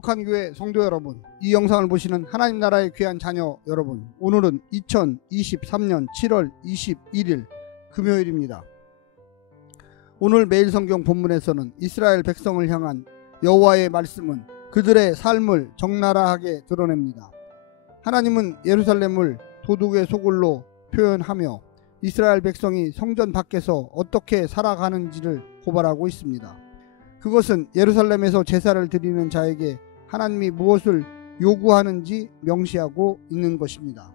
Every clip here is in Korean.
행복한 교회 성도 여러분, 이 영상을 보시는 하나님 나라의 귀한 자녀 여러분, 오늘은 2023년 7월 21일 금요일입니다. 오늘 매일 성경 본문에서는 이스라엘 백성을 향한 여호와의 말씀은 그들의 삶을 적나라하게 드러냅니다. 하나님은 예루살렘을 도둑의 소굴로 표현하며 이스라엘 백성이 성전 밖에서 어떻게 살아가는지를 고발하고 있습니다. 그것은 예루살렘에서 제사를 드리는 자에게 하나님이 무엇을 요구하는지 명시하고 있는 것입니다.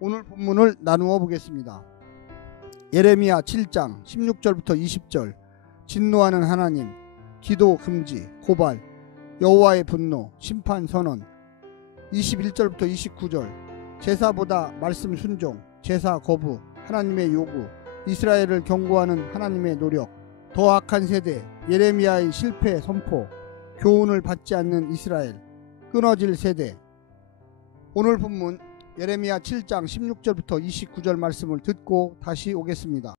오늘 본문을 나누어 보겠습니다. 예레미야 7장 16절부터 20절, 진노하는 하나님, 기도 금지, 고발, 여호와의 분노, 심판 선언. 21절부터 29절, 제사보다 말씀 순종, 제사 거부, 하나님의 요구, 이스라엘을 경고하는 하나님의 노력, 더 악한 세대, 예레미야의 실패 선포, 교훈을 받지 않는 이스라엘, 끊어질 세대. 오늘 본문 예레미야 7장 16절부터 29절 말씀을 듣고 다시 오겠습니다.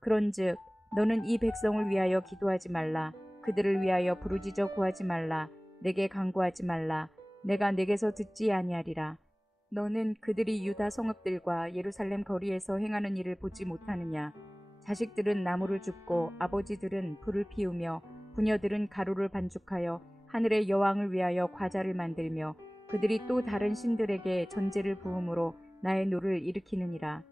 그런즉 너는 이 백성을 위하여 기도하지 말라. 그들을 위하여 부르짖어 구하지 말라. 내게 간구하지 말라. 내가 내게서 듣지 아니하리라. 너는 그들이 유다 성읍들과 예루살렘 거리에서 행하는 일을 보지 못하느냐? 자식들은 나무를 줍고 아버지들은 불을 피우며 부녀들은 가루를 반죽하여 하늘의 여왕을 위하여 과자를 만들며 그들이 또 다른 신들에게 전제를 부음으로 나의 노를 일으키느니라.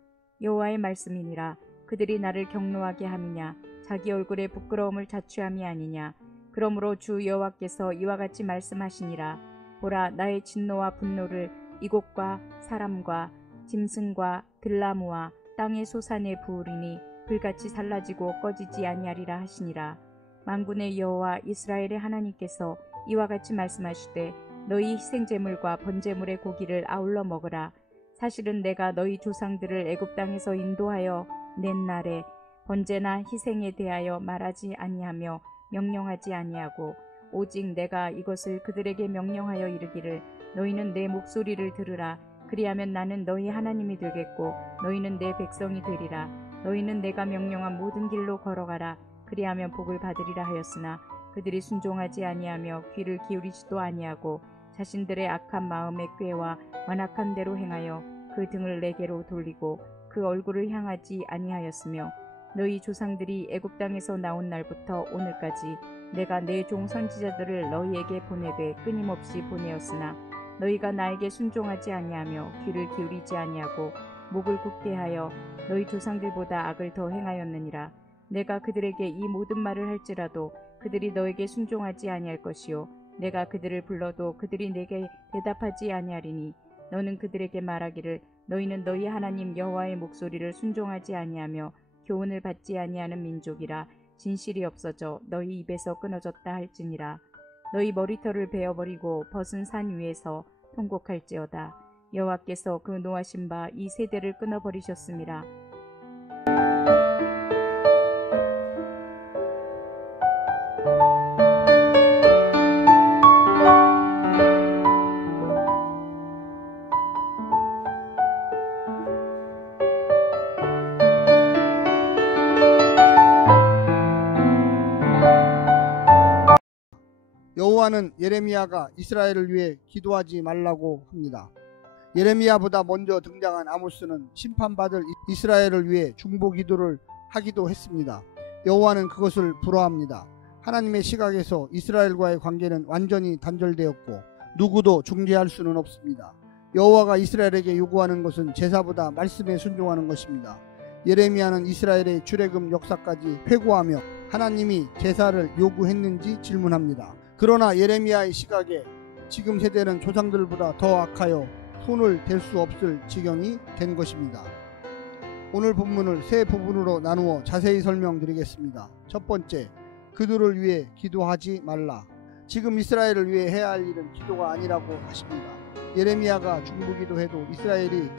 여호와의 말씀이니라. 그들이 나를 경노하게 함이냐? 자기 얼굴에 부끄러움을 자취함이 아니냐? 그러므로 주 여호와께서 이와 같이 말씀하시니라. 보라, 나의 진노와 분노를 이곳과 사람과 짐승과 들나무와 땅의 소산에 부으리니 불같이 살라지고 꺼지지 아니하리라 하시니라. 만군의 여호와 이스라엘의 하나님께서 이와 같이 말씀하시되 너희 희생제물과 번제물의 고기를 아울러 먹으라. 사실은 내가 너희 조상들을 애굽 땅에서 인도하여 낸 날에 번제나 희생에 대하여 말하지 아니하며 명령하지 아니하고 오직 내가 이것을 그들에게 명령하여 이르기를 너희는 내 목소리를 들으라. 그리하면 나는 너희 하나님이 되겠고 너희는 내 백성이 되리라. 너희는 내가 명령한 모든 길로 걸어가라. 그리하면 복을 받으리라 하였으나 그들이 순종하지 아니하며 귀를 기울이지도 아니하고 자신들의 악한 마음에 꾀와 완악한 대로 행하여 그 등을 내게로 돌리고 그 얼굴을 향하지 아니하였으며 너희 조상들이 애굽 땅에서 나온 날부터 오늘까지 내가 내 종 선지자들을 너희에게 보내되 끊임없이 보내었으나 너희가 나에게 순종하지 아니하며 귀를 기울이지 아니하고 목을 굳게 하여 너희 조상들보다 악을 더 행하였느니라. 내가 그들에게 이 모든 말을 할지라도 그들이 너에게 순종하지 아니할 것이요 내가 그들을 불러도 그들이 내게 대답하지 아니하리니 너는 그들에게 말하기를 너희는 너희 하나님 여호와의 목소리를 순종하지 아니하며 교훈을 받지 아니하는 민족이라. 진실이 없어져 너희 입에서 끊어졌다 할지니라. 너희 머리털을 베어버리고 벗은 산 위에서 통곡할지어다. 여호와께서 그 노하신 바 이 세대를 끊어버리셨음이라. 여호와는 예레미야가 이스라엘을 위해 기도하지 말라고 합니다. 예레미야보다 먼저 등장한 아모스는 심판받을 이스라엘을 위해 중보 기도를 하기도 했습니다. 여호와는 그것을 불허합니다. 하나님의 시각에서 이스라엘과의 관계는 완전히 단절되었고 누구도 중재할 수는 없습니다. 여호와가 이스라엘에게 요구하는 것은 제사보다 말씀에 순종하는 것입니다. 예레미야는 이스라엘의 출애굽 역사까지 회고하며 하나님이 제사를 요구했는지 질문합니다. 그러나 예레미야의 시각에 지금 세대는 조상들보다 더 악하여 손을 댈 수 없을 지경이 된 것입니다. 오늘 본문을 세 부분으로 나누어 자세히 설명드리겠습니다. 첫 번째, 그들을 위해 기도하지 말라. 지금 이스라엘을 위해 해야 할 일은 기도가 아니라고 하십니다. 예레미야가 중보기도해도 이스라엘이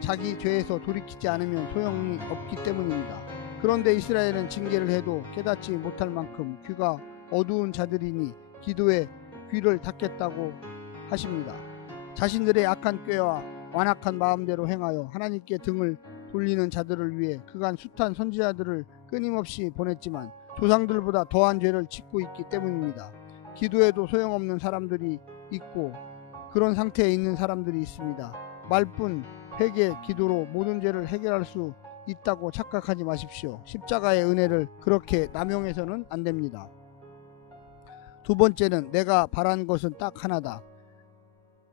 자기 죄에서 돌이키지 않으면 소용이 없기 때문입니다. 그런데 이스라엘은 징계를 해도 깨닫지 못할 만큼 귀가 어두운 자들이니 기도에 귀를 닫겠다고 하십니다. 자신들의 악한 꾀와 완악한 마음대로 행하여 하나님께 등을 돌리는 자들을 위해 그간 숱한 선지자들을 끊임없이 보냈지만 조상들보다 더한 죄를 짓고 있기 때문입니다. 기도해도 소용없는 사람들이 있고 그런 상태에 있는 사람들이 있습니다. 말뿐 회개, 기도로 모든 죄를 해결할 수 있다고 착각하지 마십시오. 십자가의 은혜를 그렇게 남용해서는 안 됩니다. 두 번째는 내가 바란 것은 딱 하나다.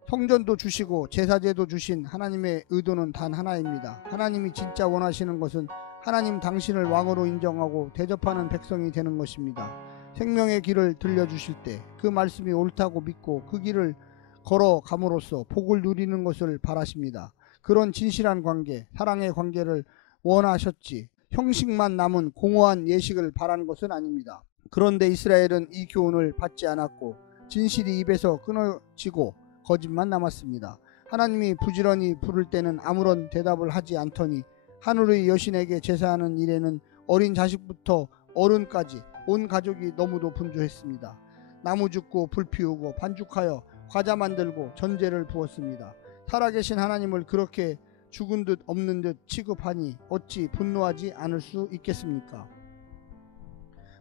성전도 주시고 제사제도 주신 하나님의 의도는 단 하나입니다. 하나님이 진짜 원하시는 것은 하나님 당신을 왕으로 인정하고 대접하는 백성이 되는 것입니다. 생명의 길을 들려주실 때 그 말씀이 옳다고 믿고 그 길을 걸어감으로써 복을 누리는 것을 바라십니다. 그런 진실한 관계, 사랑의 관계를 원하셨지 형식만 남은 공허한 예식을 바라는 것은 아닙니다. 그런데 이스라엘은 이 교훈을 받지 않았고 진실이 입에서 끊어지고 거짓만 남았습니다. 하나님이 부지런히 부를 때는 아무런 대답을 하지 않더니 하늘의 여신에게 제사하는 일에는 어린 자식부터 어른까지 온 가족이 너무도 분주했습니다. 나무 줍고 불 피우고 반죽하여 과자 만들고 전제를 부었습니다. 살아계신 하나님을 그렇게 죽은 듯 없는 듯 취급하니 어찌 분노하지 않을 수 있겠습니까?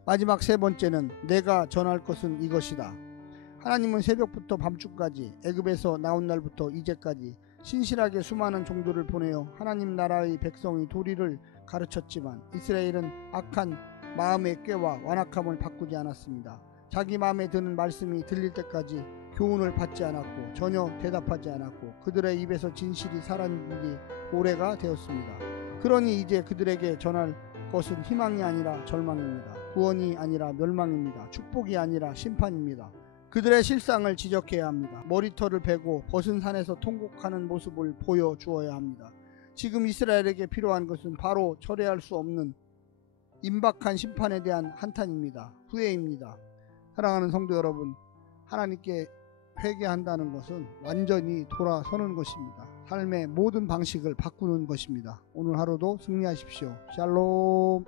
마지막 세 번째는 내가 전할 것은 이것이다. 하나님은 새벽부터 밤중까지 애굽에서 나온 날부터 이제까지 신실하게 수많은 종들을 보내어 하나님 나라의 백성의 도리를 가르쳤지만 이스라엘은 악한 마음의 꾀와 완악함을 바꾸지 않았습니다. 자기 마음에 드는 말씀이 들릴 때까지 교훈을 받지 않았고 전혀 대답하지 않았고 그들의 입에서 진실이 사라진 지 오래가 되었습니다. 그러니 이제 그들에게 전할 것은 희망이 아니라 절망입니다. 구원이 아니라 멸망입니다. 축복이 아니라 심판입니다. 그들의 실상을 지적해야 합니다. 머리털을 베고 벗은 산에서 통곡하는 모습을 보여주어야 합니다. 지금 이스라엘에게 필요한 것은 바로 철회할 수 없는 임박한 심판에 대한 한탄입니다. 후회입니다. 사랑하는 성도 여러분, 하나님께 회개한다는 것은 완전히 돌아서는 것입니다. 삶의 모든 방식을 바꾸는 것입니다. 오늘 하루도 승리하십시오. 샬롬.